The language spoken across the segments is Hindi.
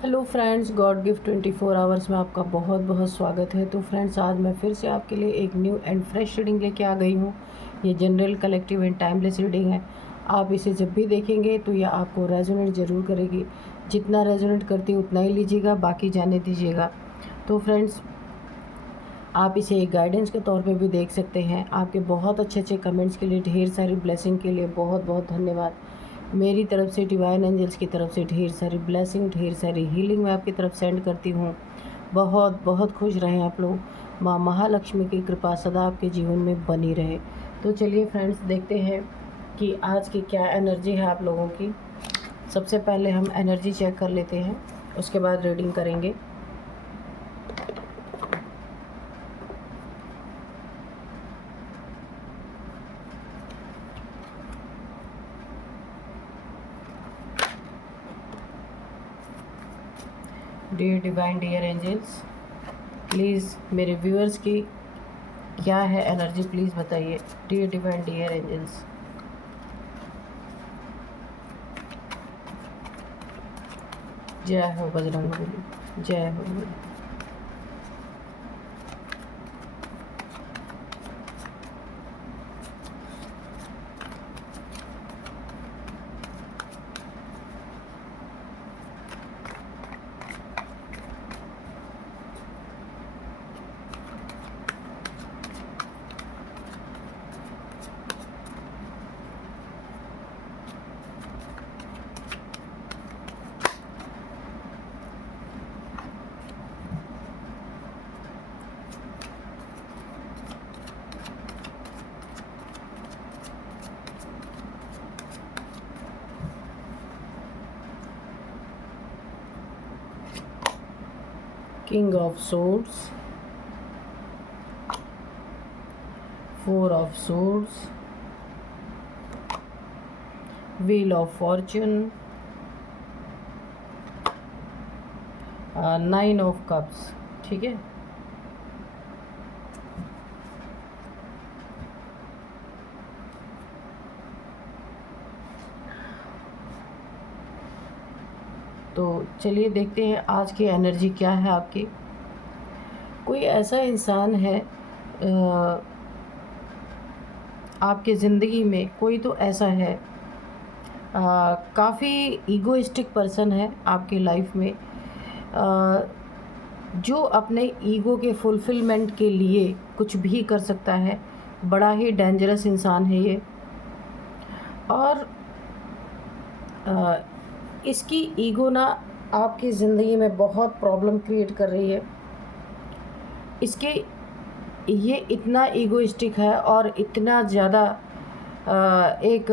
Hello friends, God gift 24 hours में आपका बहुत बहुत स्वागत है। तो फ्रेंड्स, आज मैं फिर से आपके लिए एक न्यू एंड फ्रेश रीडिंग लेके आ गई हूँ। ये general, collective and timeless reading है। आप इसे जब भी देखेंगे तो यह आपको रेजोनेट ज़रूर करेगी। जितना रेजोनेट करती है उतना ही लीजिएगा, बाकी जाने दीजिएगा। तो फ्रेंड्स, आप इसे एक गाइडेंस के तौर पे भी देख सकते हैं। आपके बहुत अच्छे अच्छे कमेंट्स के लिए, ढेर सारी ब्लेसिंग के लिए बहुत बहुत धन्यवाद। मेरी तरफ से, डिवाइन एंजल्स की तरफ से ढेर सारी ब्लेसिंग, ढेर सारी हीलिंग मैं आपकी तरफ सेंड करती हूँ। बहुत बहुत खुश रहें आप लोग। माँ महालक्ष्मी की कृपा सदा आपके जीवन में बनी रहे। तो चलिए फ्रेंड्स, देखते हैं कि आज की क्या एनर्जी है आप लोगों की। सबसे पहले हम एनर्जी चेक कर लेते हैं, उसके बाद रीडिंग करेंगे। Dear divine, dear angels, please मेरे व्यूअर्स की क्या है एनर्जी, प्लीज़ बताइए। Dear divine, dear angels. जय हो बजरंगबली, जय हो। King of Swords, Four of Swords, Wheel of Fortune, Nine of Cups। ठीक है, तो चलिए देखते हैं आज की एनर्जी क्या है आपकी। कोई ऐसा इंसान है आपके ज़िंदगी में, कोई तो ऐसा है, काफ़ी ईगोइस्टिक पर्सन है आपके लाइफ में, जो अपने ईगो के फुलफिलमेंट के लिए कुछ भी कर सकता है। बड़ा ही डेंजरस इंसान है ये। और इसकी ईगो ना आपकी ज़िंदगी में बहुत प्रॉब्लम क्रिएट कर रही है। इसके ये इतना ईगोइस्टिक है और इतना ज़्यादा एक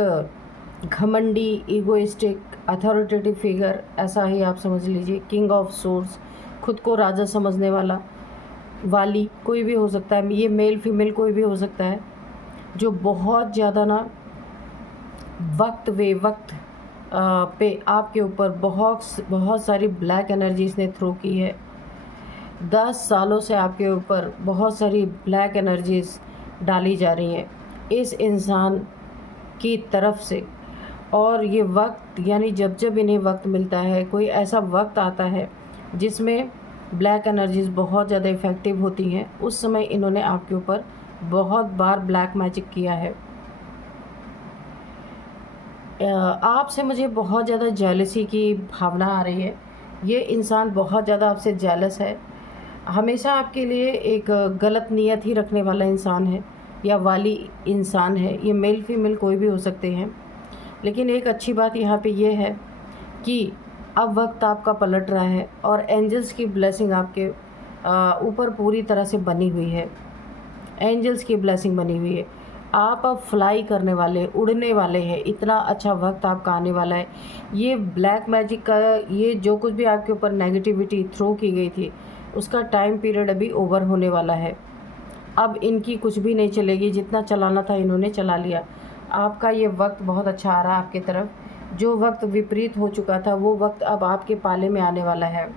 घमंडी, ईगोइस्टिक, अथॉरिटेटिव फिगर, ऐसा ही आप समझ लीजिए। किंग ऑफ सोर्स, खुद को राजा समझने वाली कोई भी हो सकता है। ये मेल फीमेल कोई भी हो सकता है, जो बहुत ज़्यादा ना वक्त पे आपके ऊपर बहुत सारी ब्लैक एनर्जी इसने थ्रो की है। 10 सालों से आपके ऊपर बहुत सारी ब्लैक एनर्जीज डाली जा रही हैं इस इंसान की तरफ से। और ये वक्त, यानी जब जब इन्हें वक्त मिलता है, कोई ऐसा वक्त आता है जिसमें ब्लैक एनर्जीज बहुत ज़्यादा इफ़ेक्टिव होती हैं, उस समय इन्होंने आपके ऊपर बहुत बार ब्लैक मैजिक किया है। आपसे मुझे बहुत ज़्यादा जेलसी की भावना आ रही है। ये इंसान बहुत ज़्यादा आपसे जेलस है। हमेशा आपके लिए एक गलत नीयत ही रखने वाला इंसान है या वाली इंसान है। ये मेल फीमेल कोई भी हो सकते हैं। लेकिन एक अच्छी बात यहाँ पे ये है कि अब वक्त आपका पलट रहा है और एंजल्स की ब्लेसिंग आपके ऊपर पूरी तरह से बनी हुई है। एंजल्स की ब्लेसिंग बनी हुई है। आप अब फ्लाई करने वाले, उड़ने वाले हैं। इतना अच्छा वक्त आपका आने वाला है। ये ब्लैक मैजिक का, ये जो कुछ भी आपके ऊपर नेगेटिविटी थ्रो की गई थी, उसका टाइम पीरियड अभी ओवर होने वाला है। अब इनकी कुछ भी नहीं चलेगी। जितना चलाना था इन्होंने चला लिया। आपका ये वक्त बहुत अच्छा आ रहा है आपकी तरफ। जो वक्त विपरीत हो चुका था, वो वक्त अब आपके पाले में आने वाला है।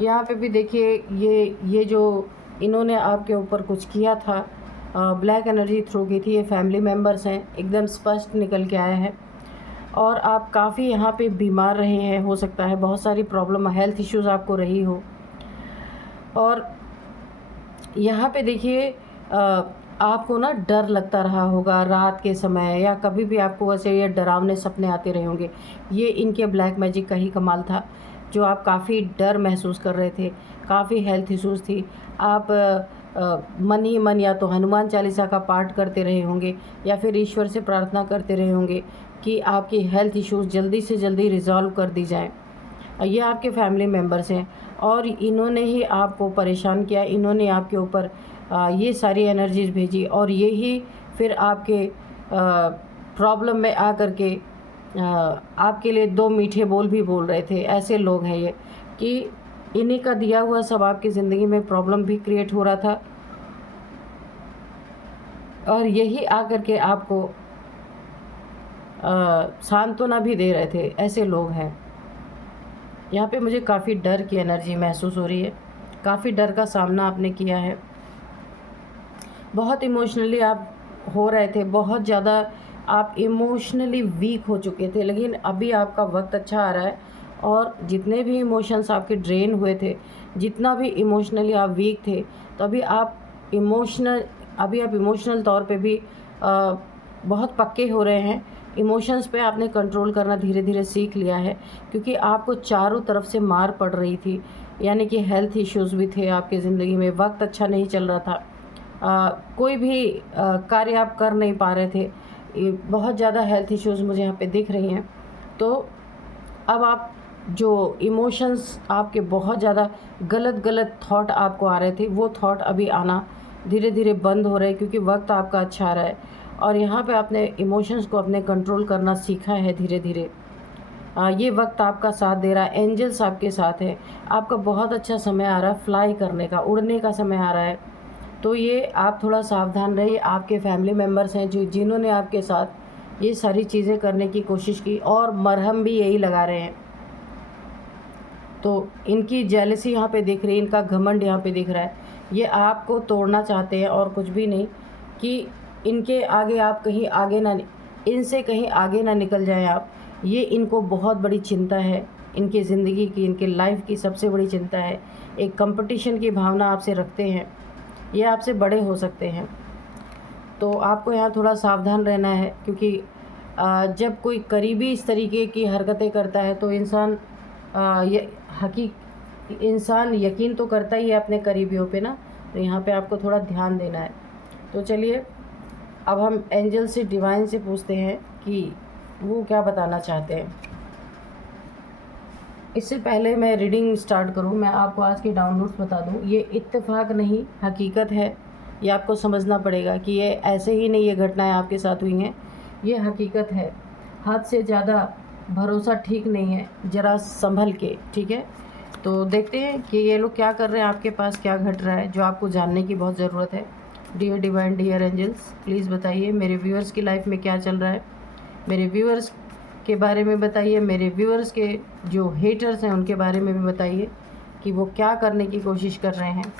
यहाँ पे भी देखिए, ये जो इन्होंने आपके ऊपर कुछ किया था, ब्लैक एनर्जी थ्रो की थी, ये फैमिली मेम्बर्स हैं। एकदम स्पष्ट निकल के आया है। और आप काफ़ी यहाँ पे बीमार रहे हैं, हो सकता है बहुत सारी प्रॉब्लम, हेल्थ इश्यूज़ आपको रही हो। और यहाँ पे देखिए आपको ना डर लगता रहा होगा रात के समय, या कभी भी आपको ऐसे ये डरावने सपने आते रहे होंगे। ये इनके ब्लैक मैजिक का ही कमाल था, जो आप काफ़ी डर महसूस कर रहे थे, काफ़ी हेल्थ इश्यूज़ थी। आप मन ही मन या तो हनुमान चालीसा का पाठ करते रहे होंगे, या फिर ईश्वर से प्रार्थना करते रहे होंगे कि आपकी हेल्थ इश्यूज़ जल्दी से जल्दी रिज़ॉल्व कर दी जाएँ। ये आपके फैमिली मेम्बर्स हैं और इन्होंने ही आपको परेशान किया, इन्होंने आपके ऊपर ये सारी एनर्जीज़ भेजी, और यही फिर आपके प्रॉब्लम में आकर के आपके लिए दो मीठे बोल भी बोल रहे थे। ऐसे लोग हैं ये, कि इन्हीं का दिया हुआ सब आपकी ज़िंदगी में प्रॉब्लम भी क्रिएट हो रहा था, और यही आकर के आपको सांत्वना भी दे रहे थे। ऐसे लोग हैं। यहाँ पे मुझे काफ़ी डर की एनर्जी महसूस हो रही है, काफ़ी डर का सामना आपने किया है। बहुत इमोशनली आप हो रहे थे, बहुत ज़्यादा आप इमोशनली वीक हो चुके थे, लेकिन अभी आपका वक्त अच्छा आ रहा है, और जितने भी इमोशंस आपके ड्रेन हुए थे, जितना भी इमोशनली आप वीक थे, तो अभी आप इमोशनल तौर पे भी बहुत पक्के हो रहे हैं। इमोशंस पे आपने कंट्रोल करना धीरे धीरे सीख लिया है, क्योंकि आपको चारों तरफ से मार पड़ रही थी, यानी कि हेल्थ इश्यूज़ भी थे आपके ज़िंदगी में, वक्त अच्छा नहीं चल रहा था, कोई भी कार्य आप कर नहीं पा रहे थे। बहुत ज़्यादा हेल्थ इश्यूज़ मुझे यहाँ पे दिख रही हैं। तो अब आप जो इमोशंस आपके बहुत ज़्यादा गलत गलत थॉट आपको आ रहे थे, वो थॉट अभी आना धीरे धीरे बंद हो रहे हैं, क्योंकि वक्त आपका अच्छा आ रहा है, और यहाँ पे आपने इमोशंस को अपने कंट्रोल करना सीखा है धीरे धीरे। ये वक्त आपका साथ दे रहा है, एंजल्स आपके साथ है, आपका बहुत अच्छा समय आ रहा है फ्लाई करने का, उड़ने का समय आ रहा है। तो ये आप थोड़ा सावधान रहिए। आपके फैमिली मेम्बर्स हैं जिन्होंने आपके साथ ये सारी चीज़ें करने की कोशिश की, और मरहम भी यही लगा रहे हैं। तो इनकी जेलसी यहाँ पे दिख रही है, इनका घमंड यहाँ पे दिख रहा है। ये आपको तोड़ना चाहते हैं और कुछ भी नहीं, कि इनके आगे आप कहीं आगे ना, इनसे कहीं आगे ना निकल जाएं आप। ये इनको बहुत बड़ी चिंता है, इनकी ज़िंदगी की, इनके लाइफ की सबसे बड़ी चिंता है। एक कंपटीशन की भावना आपसे रखते हैं, ये आपसे बड़े हो सकते हैं। तो आपको यहाँ थोड़ा सावधान रहना है, क्योंकि जब कोई करीबी इस तरीके की हरकतें करता है तो इंसान यकीन तो करता ही है अपने करीबियों पे ना, तो यहाँ पे आपको थोड़ा ध्यान देना है। तो चलिए अब हम एंजल से, डिवाइन से पूछते हैं कि वो क्या बताना चाहते हैं। इससे पहले मैं रीडिंग स्टार्ट करूं, मैं आपको आज के डाउनलोड्स बता दूं। ये इत्तेफाक नहीं, हकीकत है। ये आपको समझना पड़ेगा कि ये ऐसे ही नहीं, ये घटनाएं आपके साथ हुई हैं, ये हकीकत है। हद से ज़्यादा भरोसा ठीक नहीं है, ज़रा संभल के, ठीक है। तो देखते हैं कि ये लोग क्या कर रहे हैं, आपके पास क्या घट रहा है, जो आपको जानने की बहुत ज़रूरत है। Dear divine, dear angels, please बताइए मेरे व्यूअर्स की लाइफ में क्या चल रहा है, मेरे व्यूअर्स के बारे में बताइए, मेरे व्यूअर्स के जो हेटर्स हैं उनके बारे में भी बताइए कि वो क्या करने की कोशिश कर रहे हैं।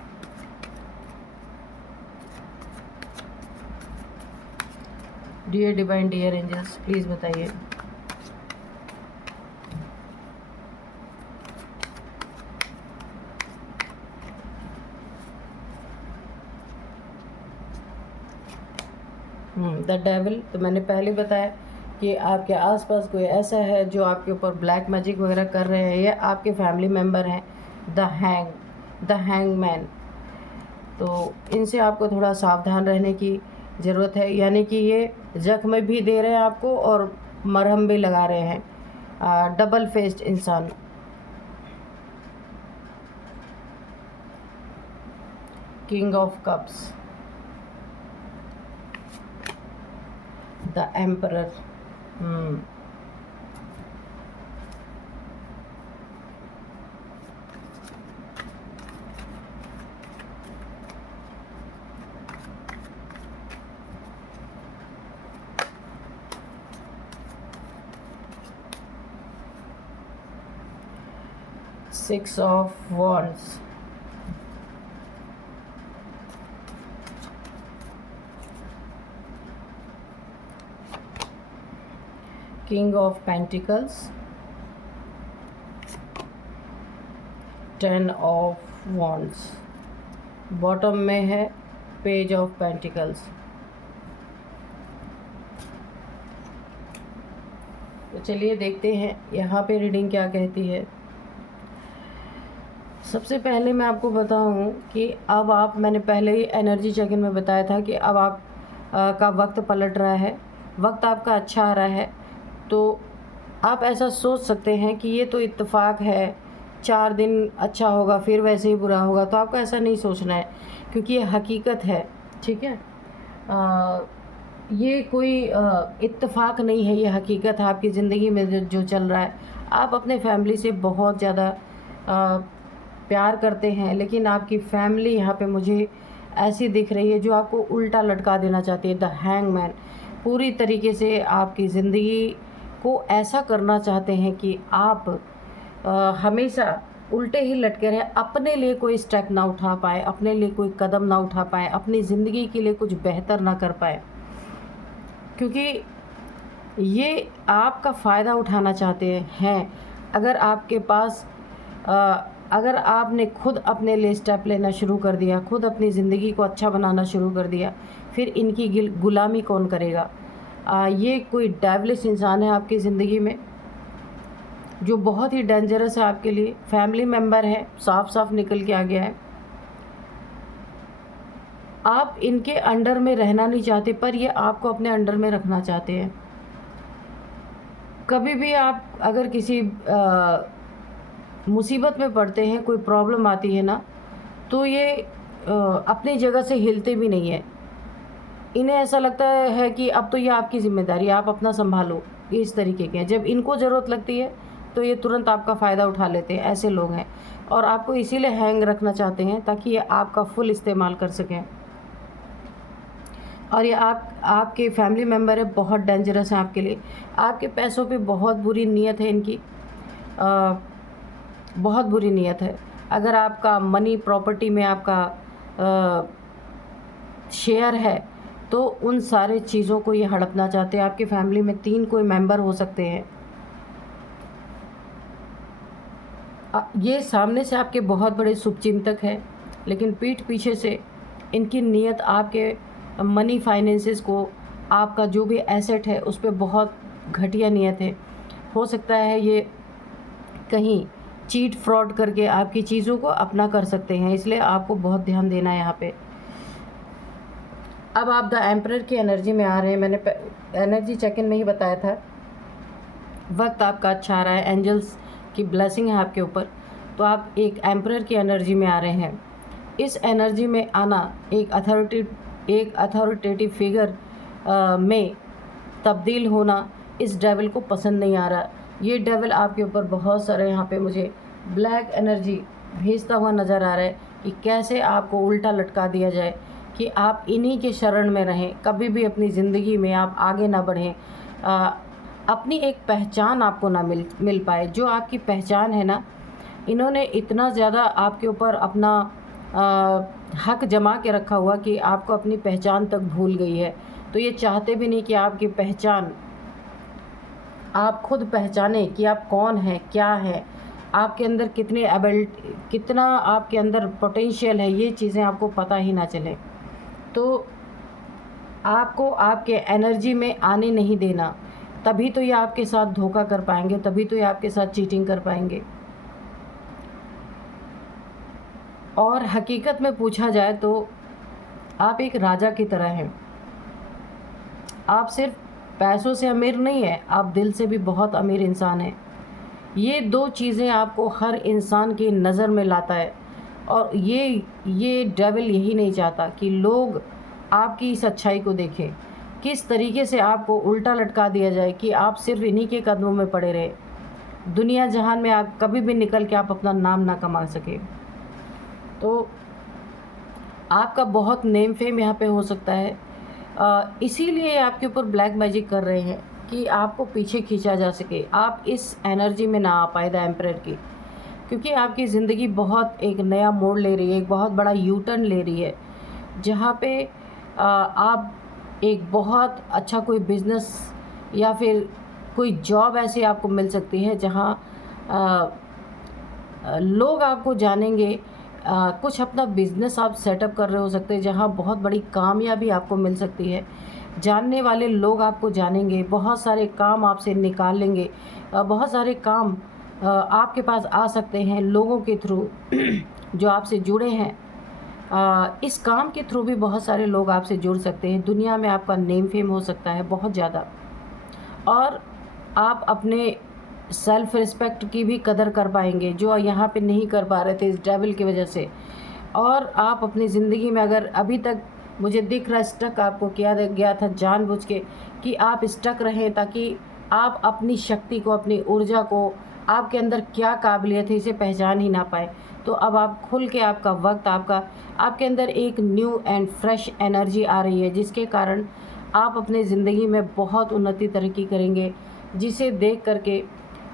Dear divine, dear angels, please बताइए। द डेविल, तो मैंने पहले बताया कि आपके आसपास कोई ऐसा है जो आपके ऊपर ब्लैक मैजिक वगैरह कर रहे हैं, या आपके फैमिली मेम्बर हैं। द हैंगमैन, तो इनसे आपको थोड़ा सावधान रहने की ज़रूरत है, यानी कि ये जख्म भी दे रहे हैं आपको और मरहम भी लगा रहे हैं। डबल फेस्ड इंसान। King of cups, the emperor, six of wands, king of pentacles, 10 of wands, bottom में है पेज ऑफ पेंटिकल्स। तो चलिए देखते हैं यहाँ पे रीडिंग क्या कहती है। सबसे पहले मैं आपको बताऊं कि अब आप, मैंने पहले ही एनर्जी चेक इन में बताया था कि अब आप का वक्त पलट रहा है, वक्त आपका अच्छा आ रहा है। तो आप ऐसा सोच सकते हैं कि ये तो इत्तेफाक है, 4 दिन अच्छा होगा फिर वैसे ही बुरा होगा। तो आपको ऐसा नहीं सोचना है, क्योंकि ये हकीकत है, ठीक है। ये कोई इत्तेफाक नहीं है, ये हकीकत है आपकी ज़िंदगी में जो चल रहा है। आप अपने फैमिली से बहुत ज़्यादा प्यार करते हैं, लेकिन आपकी फैमिली यहाँ पे मुझे ऐसी दिख रही है जो आपको उल्टा लटका देना चाहती है। द हैंगमैन पूरी तरीके से आपकी ज़िंदगी को ऐसा करना चाहते हैं कि आप हमेशा उल्टे ही लटके रहें, अपने लिए कोई स्टेप ना उठा पाए, अपने लिए कोई कदम ना उठा पाए, अपनी ज़िंदगी के लिए कुछ बेहतर ना कर पाए, क्योंकि ये आपका फ़ायदा उठाना चाहते हैं। अगर आपके पास अगर आपने खुद अपने लिए स्टेप लेना शुरू कर दिया, खुद अपनी ज़िंदगी को अच्छा बनाना शुरू कर दिया, फिर इनकी गुलामी कौन करेगा। ये कोई डेविलिश इंसान है आपकी ज़िंदगी में जो बहुत ही डेंजरस है आपके लिए। फैमिली मेम्बर है, साफ साफ निकल के आ गया है। आप इनके अंडर में रहना नहीं चाहते, पर ये आपको अपने अंडर में रखना चाहते हैं। कभी भी आप अगर किसी मुसीबत में पड़ते हैं, कोई प्रॉब्लम आती है ना, तो ये अपनी जगह से हिलते भी नहीं है। इन्हें ऐसा लगता है कि अब तो ये आपकी ज़िम्मेदारी है, आप अपना संभालो। ये इस तरीके के हैं। जब इनको ज़रूरत लगती है तो ये तुरंत आपका फ़ायदा उठा लेते हैं, ऐसे लोग हैं। और आपको इसीलिए हैंग रखना चाहते हैं ताकि ये आपका फुल इस्तेमाल कर सकें। और ये आपके फैमिली मेम्बर है, बहुत डेंजरस हैं आपके लिए। आपके पैसों पे बहुत बुरी नीयत है इनकी, बहुत बुरी नीयत है। अगर आपका मनी प्रॉपर्टी में आपका शेयर है तो उन सारे चीज़ों को ये हड़पना चाहते हैं। आपकी फैमिली में 3 कोई मेंबर हो सकते हैं। ये सामने से आपके बहुत बड़े शुभचिंतक हैं, लेकिन पीठ पीछे से इनकी नीयत आपके मनी फाइनेंसेस को, आपका जो भी एसेट है उस पर बहुत घटिया नीयत है। हो सकता है ये कहीं चीट फ्रॉड करके आपकी चीज़ों को अपना कर सकते हैं, इसलिए आपको बहुत ध्यान देना है यहाँ पे। अब आप द एम्परर की एनर्जी में आ रहे हैं। मैंने एनर्जी चेक इन में ही बताया था, वक्त आपका अच्छा आ रहा है, एंजल्स की ब्लेसिंग है आपके ऊपर। तो आप एक एम्परर की एनर्जी में आ रहे हैं। इस एनर्जी में आना एक अथॉरिटेटिव फिगर में तब्दील होना इस डेविल को पसंद नहीं आ रहा। ये डेविल आपके ऊपर बहुत सारे यहाँ पे मुझे ब्लैक एनर्जी भेजता हुआ नज़र आ रहा है कि कैसे आपको उल्टा लटका दिया जाए कि आप इन्हीं के शरण में रहें, कभी भी अपनी ज़िंदगी में आप आगे ना बढ़ें, अपनी एक पहचान आपको ना मिल पाए। जो आपकी पहचान है ना, इन्होंने इतना ज़्यादा आपके ऊपर अपना हक जमा के रखा हुआ कि आपको अपनी पहचान तक भूल गई है। तो ये चाहते भी नहीं कि आपकी पहचान आप खुद पहचाने कि आप कौन हैं, क्या है, आपके अंदर कितना आपके अंदर पोटेंशियल है, ये चीज़ें आपको पता ही ना चले। तो आपको आपके एनर्जी में आने नहीं देना, तभी तो ये आपके साथ धोखा कर पाएंगे, तभी तो ये आपके साथ चीटिंग कर पाएंगे। और हकीकत में पूछा जाए तो आप एक राजा की तरह हैं। आप सिर्फ पैसों से अमीर नहीं है, आप दिल से भी बहुत अमीर इंसान हैं। ये 2 चीज़ें आपको हर इंसान की नज़र में लाता है। और ये डेविल यही नहीं चाहता कि लोग आपकी इस अच्छाई को देखें, किस तरीके से आपको उल्टा लटका दिया जाए कि आप सिर्फ इन्हीं के कदमों में पड़े रहे, दुनिया जहान में आप कभी भी निकल के आप अपना नाम ना कमा सके। तो आपका बहुत नेम फेम यहाँ पे हो सकता है, इसीलिए आपके ऊपर ब्लैक मैजिक कर रहे हैं कि आपको पीछे खींचा जा सके, आप इस एनर्जी में ना आ पाए द एम्परर की, क्योंकि आपकी ज़िंदगी बहुत एक नया मोड़ ले रही है, एक बहुत बड़ा यू टर्न ले रही है, जहाँ पे आप एक बहुत अच्छा कोई बिज़नेस या फिर कोई जॉब ऐसी आपको मिल सकती है जहाँ लोग आपको जानेंगे। कुछ अपना बिज़नेस आप सेटअप कर रहे हो सकते हैं जहाँ बहुत बड़ी कामयाबी आपको मिल सकती है। जानने वाले लोग आपको जानेंगे, बहुत सारे काम आपसे निकाल लेंगे। बहुत सारे काम आपके पास आ सकते हैं लोगों के थ्रू जो आपसे जुड़े हैं। इस काम के थ्रू भी बहुत सारे लोग आपसे जुड़ सकते हैं। दुनिया में आपका नेम फेम हो सकता है बहुत ज़्यादा, और आप अपने सेल्फ़ रिस्पेक्ट की भी कदर कर पाएंगे जो यहाँ पे नहीं कर पा रहे थे इस डेविल की वजह से। और आप अपनी ज़िंदगी में अगर अभी तक मुझे दिख रहा है स्टक आपको किया गया था जानबूझ के कि आप स्टक रहें, ताकि आप अपनी शक्ति को, अपनी ऊर्जा को, आपके अंदर क्या काबिलियत है इसे पहचान ही ना पाए। तो अब आप खुल के, आपका वक्त, आपके अंदर एक न्यू एंड फ्रेश एनर्जी आ रही है जिसके कारण आप अपने ज़िंदगी में बहुत उन्नति तरक्की करेंगे, जिसे देख करके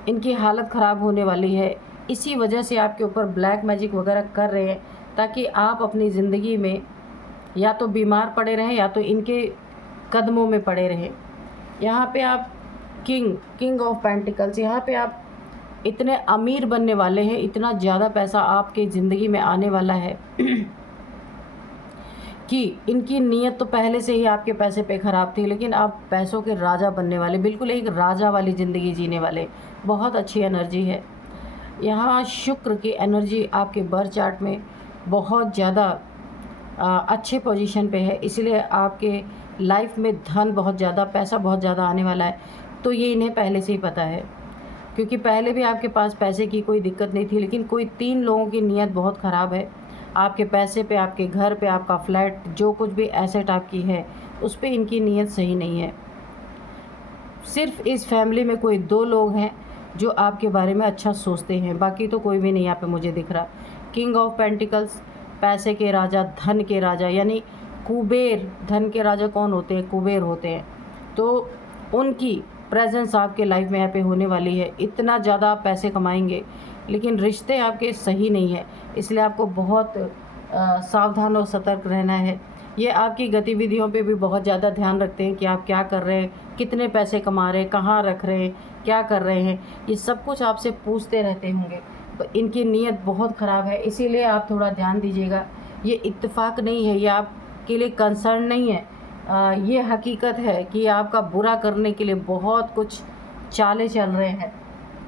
इनकी हालत ख़राब होने वाली है। इसी वजह से आपके ऊपर ब्लैक मैजिक वगैरह कर रहे हैं ताकि आप अपनी ज़िंदगी में या तो बीमार पड़े रहें या तो इनके कदमों में पड़े रहें। यहाँ पे आप किंग ऑफ पेंटिकल्स, यहाँ पे आप इतने अमीर बनने वाले हैं, इतना ज़्यादा पैसा आपके ज़िंदगी में आने वाला है कि इनकी नीयत तो पहले से ही आपके पैसे पे ख़राब थी, लेकिन आप पैसों के राजा बनने वाले, बिल्कुल एक राजा वाली ज़िंदगी जीने वाले। बहुत अच्छी एनर्जी है। यहाँ शुक्र की एनर्जी आपके बर्थ चार्ट में बहुत ज़्यादा अच्छे पोजीशन पे है, इसलिए आपके लाइफ में धन बहुत ज़्यादा, पैसा बहुत ज़्यादा आने वाला है। तो ये इन्हें पहले से ही पता है, क्योंकि पहले भी आपके पास पैसे की कोई दिक्कत नहीं थी, लेकिन कोई 3 लोगों की नीयत बहुत ख़राब है। आपके पैसे पे, आपके घर पे, आपका फ्लैट, जो कुछ भी एसेट आपकी है उस पे इनकी नीयत सही नहीं है। सिर्फ इस फैमिली में कोई 2 लोग हैं जो आपके बारे में अच्छा सोचते हैं, बाकी तो कोई भी नहीं यहाँ पे मुझे दिख रहा। किंग ऑफ पेंटिकल्स, पैसे के राजा, धन के राजा, यानी कुबेर। धन के राजा कौन होते हैं? कुबेर होते हैं। तो उनकी प्रेजेंस आपके लाइफ में यहाँ पे होने वाली है। इतना ज़्यादा आप पैसे कमाएंगे, लेकिन रिश्ते आपके सही नहीं है, इसलिए आपको बहुत सावधान और सतर्क रहना है। ये आपकी गतिविधियों पे भी बहुत ज़्यादा ध्यान रखते हैं कि आप क्या कर रहे हैं, कितने पैसे कमा रहे हैं, कहाँ रख रहे हैं, क्या कर रहे हैं, ये सब कुछ आपसे पूछते रहते होंगे। तो इनकी नीयत बहुत ख़राब है, इसीलिए आप थोड़ा ध्यान दीजिएगा। ये इत्तेफाक नहीं है, ये आपके लिए कंसर्न नहीं है। ये हकीकत है कि आपका बुरा करने के लिए बहुत कुछ चालें चल रहे हैं।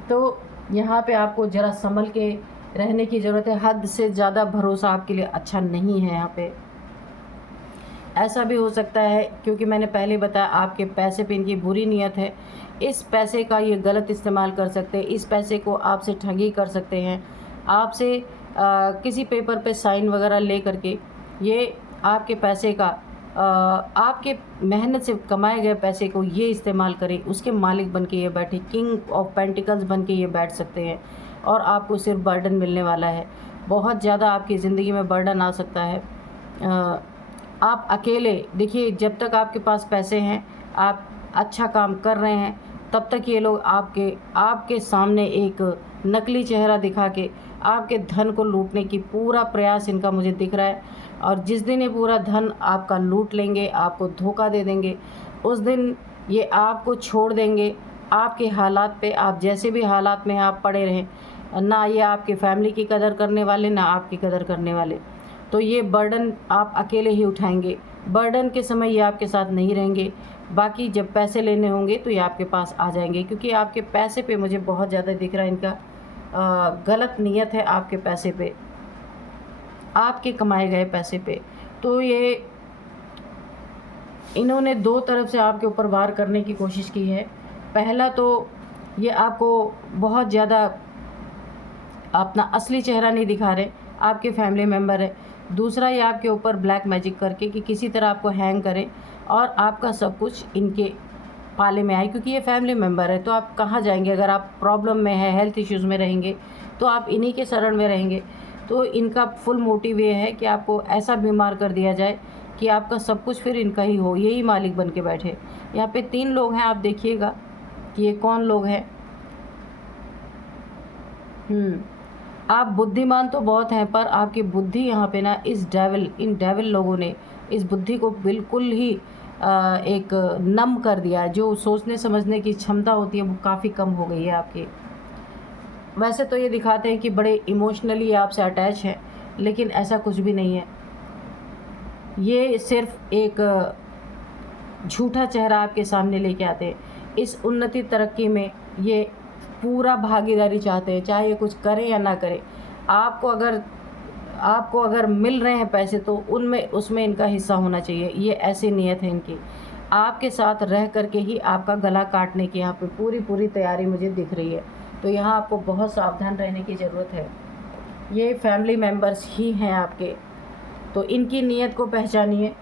तो यहाँ पे आपको ज़रा संभल के रहने की ज़रूरत है। हद से ज़्यादा भरोसा आपके लिए अच्छा नहीं है। यहाँ पे ऐसा भी हो सकता है, क्योंकि मैंने पहले बताया आपके पैसे पे इनकी बुरी नीयत है। इस पैसे का ये गलत इस्तेमाल कर सकते हैं, इस पैसे को आपसे ठगी कर सकते हैं। आपसे किसी पेपर पे साइन वगैरह ले करके ये आपके पैसे का, आपके मेहनत से कमाए गए पैसे को ये इस्तेमाल करें, उसके मालिक बन के ये बैठे, किंग ऑफ पेंटिकल्स बन के ये बैठ सकते हैं। और आपको सिर्फ बर्डन मिलने वाला है, बहुत ज़्यादा आपकी ज़िंदगी में बर्डन आ सकता है। आप अकेले देखिए, जब तक आपके पास पैसे हैं, आप अच्छा काम कर रहे हैं, तब तक ये लोग आपके सामने एक नकली चेहरा दिखा के आपके धन को लूटने की पूरा प्रयास इनका मुझे दिख रहा है। और जिस दिन ये पूरा धन आपका लूट लेंगे, आपको धोखा दे देंगे, उस दिन ये आपको छोड़ देंगे। आपके हालात पे, आप जैसे भी हालात में आप पड़े रहें, ना ये आपके फैमिली की कदर करने वाले, ना आपकी कदर करने वाले। तो ये बर्डन आप अकेले ही उठाएंगे। बर्डन के समय ये आपके साथ नहीं रहेंगे, बाकी जब पैसे लेने होंगे तो ये आपके पास आ जाएंगे, क्योंकि आपके पैसे पे मुझे बहुत ज़्यादा दिख रहा है इनका गलत नीयत है आपके पैसे पे, आपके कमाए गए पैसे पे। तो ये इन्होंने 2 तरफ से आपके ऊपर वार करने की कोशिश की है। पहला तो ये आपको बहुत ज़्यादा अपना असली चेहरा नहीं दिखा रहे, आपके फैमिली मेम्बर है। दूसरा, ये आपके ऊपर ब्लैक मैजिक करके कि किसी तरह आपको हैंग करें और आपका सब कुछ इनके पाले में आए, क्योंकि ये फैमिली मेम्बर है। तो आप कहाँ जाएंगे? अगर आप प्रॉब्लम में है, हेल्थ इश्यूज़ में रहेंगे, तो आप इन्हीं के शरण में रहेंगे। तो इनका फुल मोटिव ये है कि आपको ऐसा बीमार कर दिया जाए कि आपका सब कुछ फिर इनका ही हो, यही मालिक बन के बैठे। यहाँ पे 3 लोग हैं, आप देखिएगा कि ये कौन लोग हैं। आप बुद्धिमान तो बहुत हैं, पर आपकी बुद्धि यहाँ पे ना इन डेविल लोगों ने इस बुद्धि को बिल्कुल ही एक नम कर दिया है। जो सोचने समझने की क्षमता होती है वो काफ़ी कम हो गई है आपकी। वैसे तो ये दिखाते हैं कि बड़े इमोशनली आपसे अटैच हैं, लेकिन ऐसा कुछ भी नहीं है। ये सिर्फ एक झूठा चेहरा आपके सामने लेके आते हैं। इस उन्नति तरक्की में ये पूरा भागीदारी चाहते हैं, चाहे ये कुछ करें या ना करें। आपको अगर मिल रहे हैं पैसे तो उनमें उसमें इनका हिस्सा होना चाहिए। ये ऐसी नीयत है इनकी। आपके साथ रह करके ही आपका गला काटने की यहाँ पे पूरी तैयारी मुझे दिख रही है। तो यहाँ आपको बहुत सावधान रहने की ज़रूरत है। ये फैमिली मेम्बर्स ही हैं आपके, तो इनकी नीयत को पहचानिए।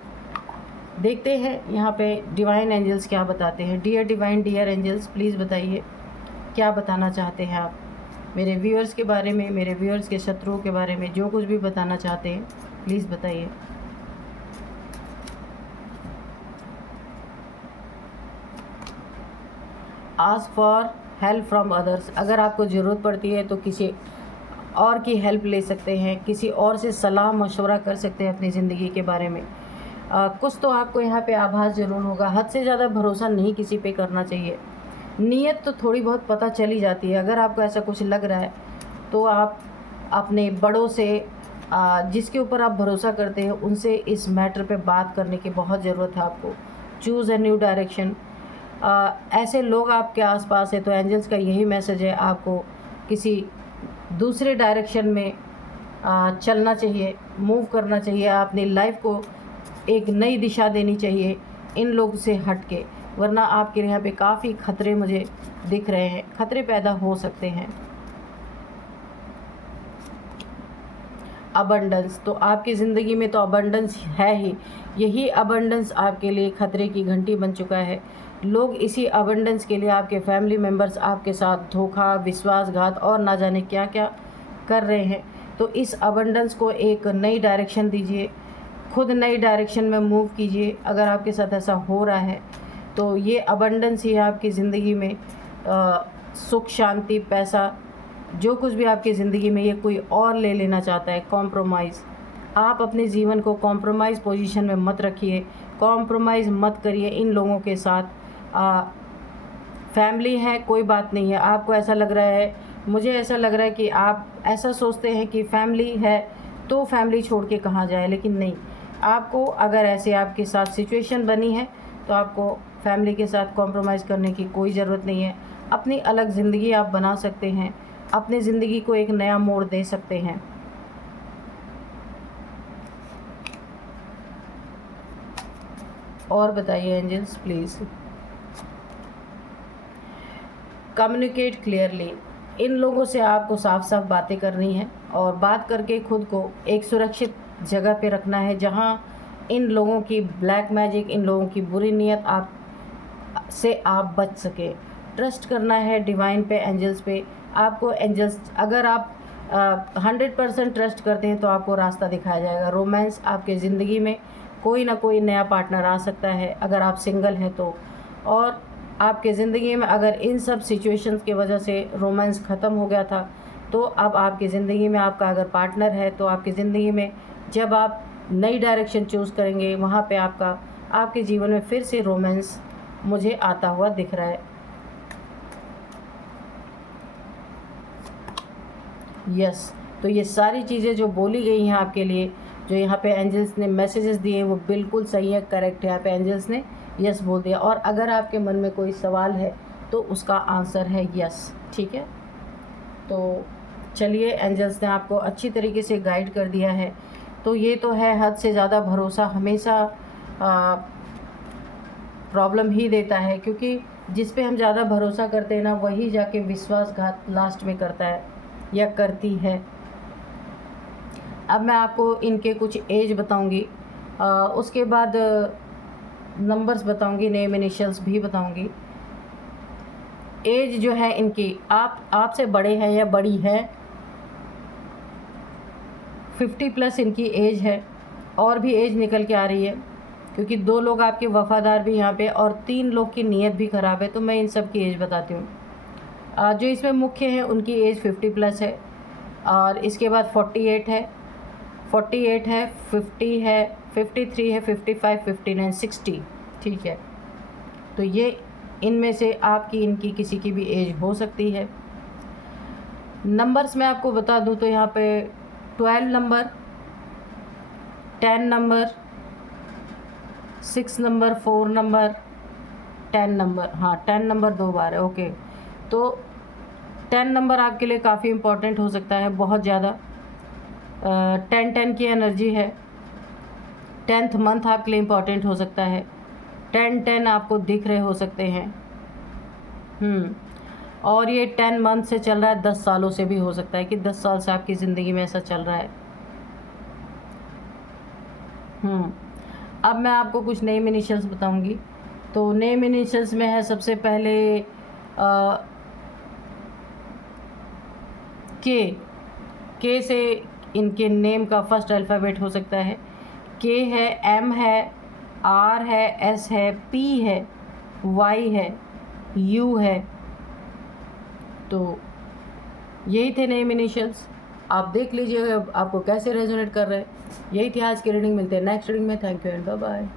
देखते हैं यहाँ पे डिवाइन एंजल्स क्या बताते हैं। Dear divine, dear angels, please बताइए क्या बताना चाहते हैं आप मेरे व्यूअर्स के बारे में, मेरे व्यूअर्स के शत्रुओं के बारे में, जो कुछ भी बताना चाहते हैं प्लीज़ बताइए। Ask for help from others. अगर आपको ज़रूरत पड़ती है तो किसी और की हेल्प ले सकते हैं, किसी और से सलाह मशवरा कर सकते हैं अपनी ज़िंदगी के बारे में। कुछ तो आपको यहाँ पे आभास ज़रूर होगा। हद से ज़्यादा भरोसा नहीं किसी पे करना चाहिए। नीयत तो थोड़ी बहुत पता चली जाती है। अगर आपको ऐसा कुछ लग रहा है तो आप अपने बड़ों से, जिसके ऊपर आप भरोसा करते हैं, उनसे इस मैटर पे बात करने की बहुत ज़रूरत है आपको। Choose a new direction. ऐसे लोग आपके आसपास है तो एंजल्स का यही मैसेज है, आपको किसी दूसरे डायरेक्शन में चलना चाहिए, मूव करना चाहिए। अपनी लाइफ को एक नई दिशा देनी चाहिए इन लोग से हट के, वरना आपके यहाँ पे काफ़ी खतरे मुझे दिख रहे हैं, खतरे पैदा हो सकते हैं। अबंडेंस, तो आपकी ज़िंदगी में तो अबंडेंस है ही। यही अबंडेंस आपके लिए खतरे की घंटी बन चुका है। लोग इसी अबंडेंस के लिए, आपके फैमिली मेम्बर्स आपके साथ धोखा, विश्वासघात और ना जाने क्या क्या कर रहे हैं। तो इस अबंडेंस को एक नई डायरेक्शन दीजिए, खुद नई डायरेक्शन में मूव कीजिए। अगर आपके साथ ऐसा हो रहा है तो ये अबंडेंस ही आपकी ज़िंदगी में सुख, शांति, पैसा, जो कुछ भी आपकी ज़िंदगी में ये कोई और ले लेना चाहता है। कॉम्प्रोमाइज़, आप अपने जीवन को कॉम्प्रोमाइज़ पोजीशन में मत रखिए, कॉम्प्रोमाइज़ मत करिए इन लोगों के साथ। फैमिली है, कोई बात नहीं है। आपको ऐसा लग रहा है, मुझे ऐसा लग रहा है कि आप ऐसा सोचते हैं कि फैमिली है तो फैमिली छोड़ के कहाँ जाए, लेकिन नहीं। आपको अगर ऐसे आपके साथ सिचुएशन बनी है तो आपको फैमिली के साथ कॉम्प्रोमाइज़ करने की कोई ज़रूरत नहीं है। अपनी अलग ज़िंदगी आप बना सकते हैं, अपनी ज़िंदगी को एक नया मोड़ दे सकते हैं। और बताइए एंजल्स प्लीज़। Communicate clearly. इन लोगों से आपको साफ साफ बातें करनी है और बात करके खुद को एक सुरक्षित जगह पे रखना है, जहाँ इन लोगों की ब्लैक मैजिक, इन लोगों की बुरी नीयत आप बच सके। ट्रस्ट करना है डिवाइन पे, एंजल्स पे। आपको एंजल्स, अगर आप 100% ट्रस्ट करते हैं तो आपको रास्ता दिखाया जाएगा। रोमांस, आपके ज़िंदगी में कोई ना कोई नया पार्टनर आ सकता है अगर आप सिंगल हैं तो। और आपके ज़िंदगी में अगर इन सब सिचुएशंस की वजह से रोमांस ख़त्म हो गया था तो अब आपकी ज़िंदगी में आपका अगर पार्टनर है तो आपकी ज़िंदगी में जब आप नई डायरेक्शन चूज़ करेंगे वहाँ पे आपके जीवन में फिर से रोमांस मुझे आता हुआ दिख रहा है। यस, तो ये सारी चीज़ें जो बोली गई हैं आपके लिए, जो यहाँ पे एंजल्स ने मैसेजेस दिए, वो बिल्कुल सही है, करेक्ट है। यहाँ पे एंजल्स ने यस बोल दिया। और अगर आपके मन में कोई सवाल है तो उसका आंसर है यस, ठीक है। तो चलिए, एंजल्स ने आपको अच्छी तरीके से गाइड कर दिया है। तो ये तो है, हद से ज़्यादा भरोसा हमेशा प्रॉब्लम ही देता है, क्योंकि जिस पे हम ज़्यादा भरोसा करते हैं ना, वही जाके विश्वासघात लास्ट में करता है या करती है। अब मैं आपको इनके कुछ एज बताऊंगी, उसके बाद नंबर्स बताऊंगी, नेम इनिशियल्स भी बताऊंगी। एज जो है इनकी, आपसे बड़े हैं या बड़ी है, 50+ इनकी एज है। और भी एज निकल के आ रही है, क्योंकि 2 लोग आपके वफ़ादार भी यहाँ पे और 3 लोग की नीयत भी ख़राब है। तो मैं इन सब की एज बताती हूँ। जो इसमें मुख्य हैं उनकी एज 50+ है, और इसके बाद 48 है, 50 है, 53 है, 55, 59, 60। ठीक है, तो ये इनमें से आपकी इनकी किसी की भी एज हो सकती है। नंबर्स मैं आपको बता दूं तो यहाँ पे 12 number, 10 number, 6 number, 4 number, 10 number, हाँ 10 नंबर 2 बार है। ओके, तो 10 नंबर आपके लिए काफ़ी इम्पोर्टेंट हो सकता है, बहुत ज़्यादा। 10 की एनर्जी है। 10th मंथ आपके लिए इम्पोर्टेंट हो सकता है। 10 आपको दिख रहे हो सकते हैं। और ये 10 मंथ से चल रहा है, 10 सालों से भी हो सकता है कि 10 साल से आपकी ज़िंदगी में ऐसा चल रहा है। अब मैं आपको कुछ नेम इनिशियल्स बताऊंगी। तो नेम इनिशियल्स में है सबसे पहले के से इनके नेम का फर्स्ट अल्फ़ाबेट हो सकता है। के है, एम है, आर है, एस है, पी है, वाई है, यू है। तो यही थे नेम इनिशियल्स। आप देख लीजिए आपको कैसे रेजोनेट कर रहे हैं। यही थी आज की रीडिंग। मिलते हैं नेक्स्ट रीडिंग में। Thank you and bye bye.